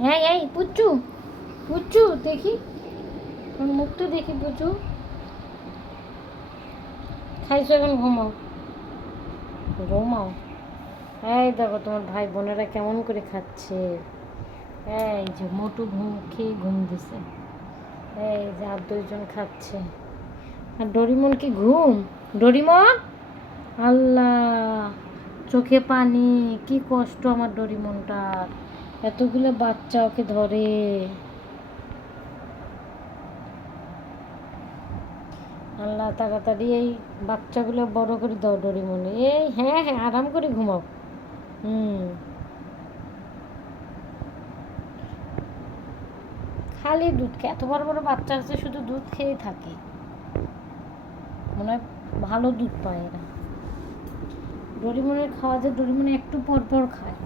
এই পুচ্চু, পুচ্চু দেখি, তোর মুখটা দেখি পুচু। খাইছো, এখন ঘুমাও, ঘুমাও। এই দেখো তোমার ভাই বোনেরা কেমন করে খাচ্ছে। এই যে মোটু ঘুম খেয়ে ঘুম দিছে। এই যে আর দুইজন খাচ্ছে। আর ডরিমন কি ঘুম? ডরিমন, আল্লাহ, চোখে পানি, কি কষ্ট আমার ডরিমনটার, এতগুলো বাচ্চা ওকে ধরে। আল্লাহ, তাড়াতাড়ি এই বাচ্চাগুলো বড় করে দাও ডরিমনে। এই হ্যাঁ হ্যাঁ, আরাম করে ঘুমাও। হুম, খালি দুধ খেয়ে, এত বড় বড় বাচ্চা আছে, শুধু দুধ খেয়েই থাকে। মনে হয় ভালো দুধ পায় এরা। ডরিমনের খাওয়া যায়, ডরিমনে একটু পর পর খায়,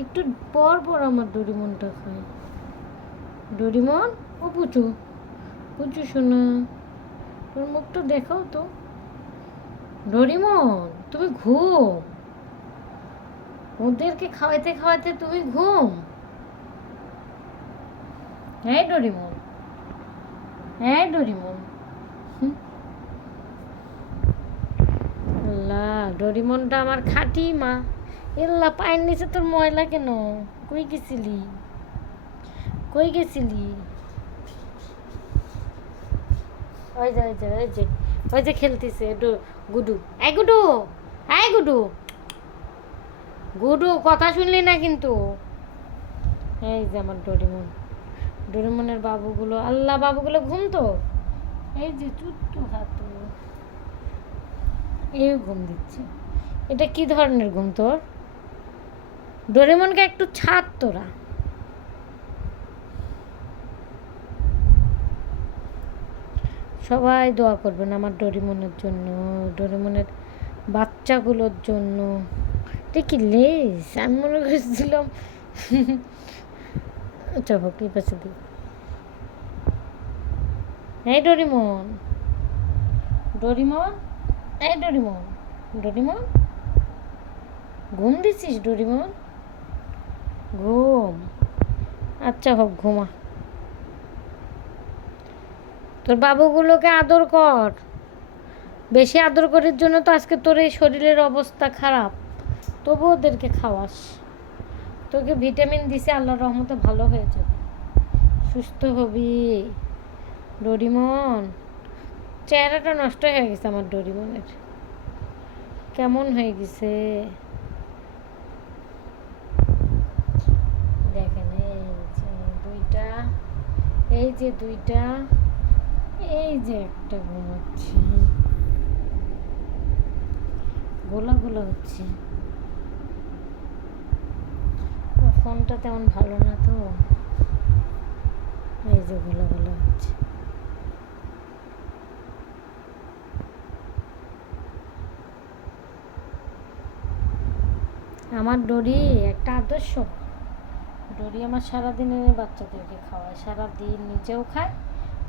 একটু পর পর আমার ডরিমনটা খায়। ডরিমন, ও পুচু, পুচু শোনা, তোর মুখটা দেখাও তো। ডরিমন, তুমি ঘুম, ওদেরকে খাওয়াইতে খাওয়াইতে তুমি ঘুম। হ্যাঁ ডরিমন, হ্যাঁ ডরিমন। হুম, আল্লাহ, ডরিমনটা আমার খাঁটি মা। এল্লা, পায়ের নিচে তোর ময়লা কেন? কই গেছিলি, কই গেছিলি? ওই যে ওই যে ওই যে ওই যে খেলতেছে গুডু। এই গুডু, এই গুডু, গুডু কথা শুনলি না কিন্তু। এই যে আমার ডরিমন, ডরিমনের বাবুগুলো, আল্লাহ বাবুগুলো ঘুম তো। এই যে চুট্টু হাতু, এই ঘুম দিচ্ছে। এটা কি ধরনের ঘুম তোর? ডোরেমনকে একটু ছাড় তোরা। সবাই দোয়া করবেন আমার ডোরেমনের জন্য, ডোরেমনের বাচ্চাগুলোর জন্য। এটা কি লেস? আমি মনে করছিলাম। আচ্ছা হোক, এই পাশে দিই। এই ডোরিমন, ডোরিমন, এই ডোরিমন, ডোরিমন, ঘুম দিছিস ডোরিমন? ঘুম, আচ্ছা হোক, ঘুমা। তোর বাবুগুলোকে আদর কর, বেশি আদর করার জন্য তো আজকে তোর এই শরীরের অবস্থা খারাপ। তবু ওদেরকে খাওয়াস, তোকে ভিটামিন দিছে, আল্লাহর রহমতে ভালো হয়ে যাবে, সুস্থ হবি। ডোরিমন, চেহারাটা নষ্ট হয়ে গেছে আমার ডোরিমনের, কেমন হয়ে গেছে দেখেন। এই যে দুইটা, এই যে দুইটা, এই যে একটা ঘুমাচ্ছে, গোলা গোলা হচ্ছে। ফোনটা তেমন ভালো না তো, এই যে গোলা গোলা হচ্ছে। আমার ডোরি একটা আদর্শ। ডোরি আমার সারাদিনের বাচ্চাদেরকে খাওয়ায়, সারাদিন নিজেও খায়,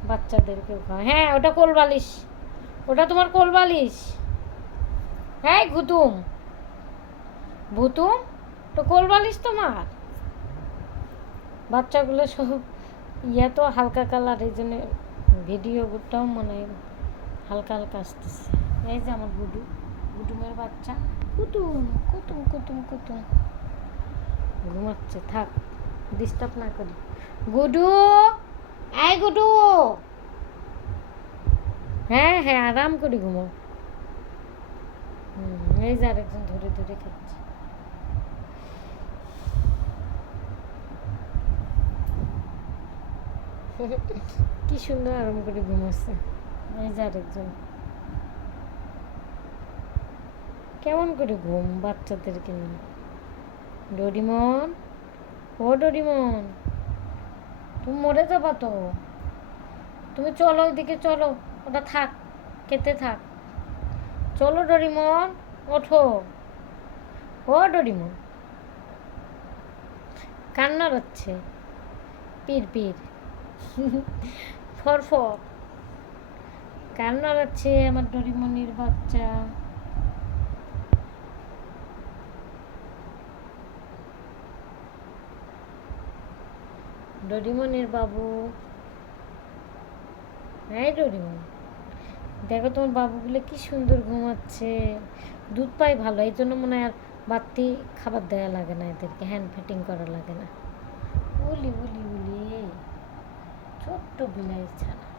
বাচ্চাদেরকেও খাওয়ায়। হ্যাঁ, ওটা কোলবালিশ, ওটা তোমার কোলবালিশ। হ্যাঁ ঘুতুম, ভুতুম, তো কোলবালিশ তোমার। বাচ্চাগুলো সব ইয়ে তো হালকা কালার, এই জন্য ভিডিওটাও মনে হয় হালকা হালকা আসতেছে। এই যে আমার গুডু, গুডুমের বাচ্চা, কুতুম কুতুম কুতুম কুতুম ঘুমাচ্ছে। থাক, ডিস্টার্ব না করি। গুডু, এই গুডু, হ্যাঁ হ্যাঁ, আরাম করে ঘুমাও। এই যে আরেকজন ধরে ধরে খাচ্ছে। কি সুন্দর আরাম করে ঘুমাচ্ছে। এই যে আরেকজন, কেমন করে ঘুম বাচ্চাদেরকে নিয়ে। ডোরিমন, ও ডোরিমন, তুমি মরে যাবা তো। তুমি চলো, ওইদিকে চলো, ওটা থাক, খেতে থাক। চলো ডোরিমন, ওঠো। ও ডোরিমন, কান্না হচ্ছে, পীর পীর, ফর ফর কান্না হচ্ছে আমার ডোরিমনির বাচ্চা। ডরিমনের বাবু, হ্যাঁ ডরিমন, দেখো তোমার বাবুগুলো কি সুন্দর ঘুমাচ্ছে। দুধ পায় ভালো, এই জন্য মনে হয় আর বাড়তি খাবার দেওয়া লাগে না, এদেরকে হ্যান্ড ফিটিং করা লাগে না। উলি উলি উলি, ছোট্ট বিলাই ছানা।